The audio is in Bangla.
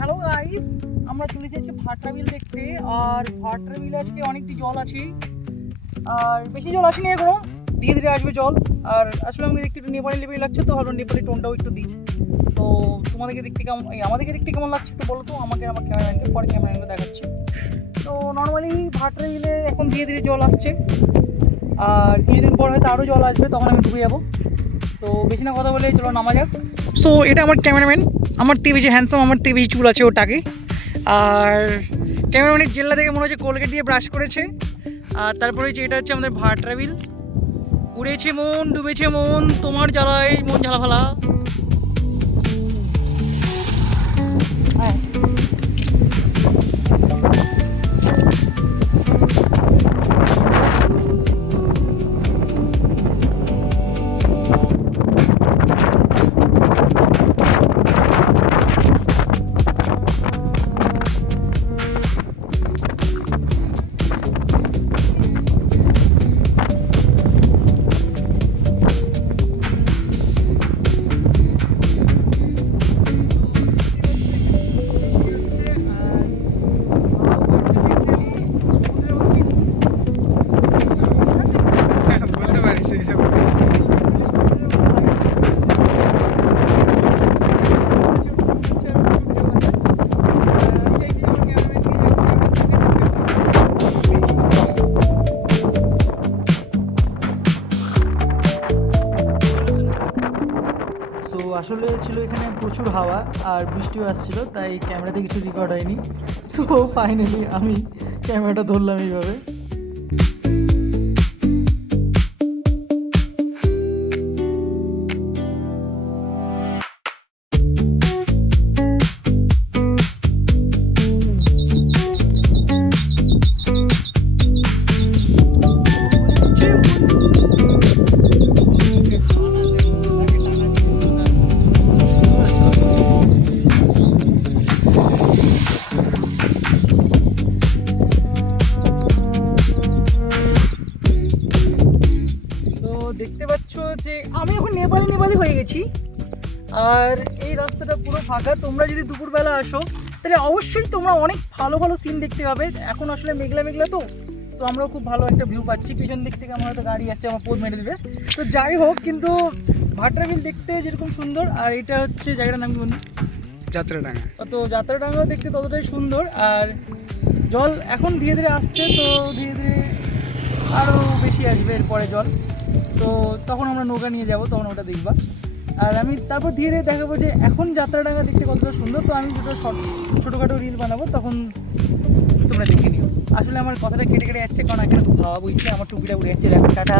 হ্যালো গাইস, আমরা চলেছি আজকে ভাটরা বিল দেখতে। আর ভাটরা বিলে আজকে অনেকটি জল আছে, আর বেশি জল আসেনি এখনো, ধীরে ধীরে আসবে জল। আর আসলে আমাকে দেখতে একটু নেপালি লেভেল লাগছে, তো ভালো নেপালি টোনটাও একটু দিই। তো তোমাদেরকে দেখতে কেমন, আমাদেরকে দেখতে কেমন লাগছে একটু বলো তো আমাকে, আমার ক্যামেরাম্যানকে, পরে ক্যামেরাম্যানকে দেখাচ্ছি। তো নর্মালি ভাটরা বিলে এখন ধীরে ধীরে জল আসছে, আর কিছুদিন পর হয়তো আরও জল আসবে, তখন আমি ডুবে যাবো। তো বেশি না কথা বলে চলো নামা যাক। সো এটা আমার ক্যামেরাম্যান, আমার থেকে বেশি হ্যান্ডসাম, আমার থেকে বেশি চুল আছে ওটাকে। আর ক্যামেরাম্যানের জেল্লা থেকে মনে হচ্ছে কোলগেট দিয়ে ব্রাশ করেছে। আর তারপরে হচ্ছে এটা হচ্ছে আমাদের ভাটরা বিল। উড়েছে মন, ডুবেছে মন, তোমার জ্বালায় মন ঝালাফালা। হ্যাঁ, বলতে পারিস সো আসলে ছিল এখানে প্রচুর হাওয়া আর বৃষ্টিও আসছিল, তাই ক্যামেরাতে কিছু রেকর্ড হয়নি। তো ফাইনালি আমি ক্যামেরাটা ধরলাম এইভাবে। তো দেখতে পাচ্ছ যে আমি এখন নেপালি হয়ে গেছি, আর এই রাস্তাটা পুরো ফাঁকা। তোমরা যদি দুপুরবেলা আসো তাহলে অবশ্যই তোমরা অনেক ভালো ভালো সিন দেখতে পাবে। এখন আসলে মেঘলা মেঘলা, তো আমরাও খুব ভালো একটা ভিউ পাচ্ছি। পিছন দিক থেকে আমার হয়তো গাড়ি আসছে, আমার পোদ মেরে দেবে। তো যাই হোক, কিন্তু ভাটরা বিল দেখতে যেরকম সুন্দর, আর এটা হচ্ছে জায়গাটার নাম কি বন্ধু? যাত্রাডাঙ্গা। তো যাত্রাডাঙ্গা দেখতে ততটাই সুন্দর। আর জল এখন ধীরে ধীরে আসছে, তো ধীরে ধীরে আরও বেশি আসবে এরপরে জল। তো তখন আমরা নৌকা নিয়ে যাব, তখন ওটা দেখবা। আর আমি তারপর ধীরে ধীরে দেখাবো যে এখন যাত্রাডাঙ্গা দেখতে কতটা সুন্দর। তো আমি দুটো ছোটোখাটো রিল বানাবো, তখন তোমরা দেখে নিও। আসলে আমার কথাটা কেটে কেটে যাচ্ছে, কারণ এখানে খুব হাওয়া বইছে, আমার টুপিটা উড়ে যাচ্ছে। টাটা।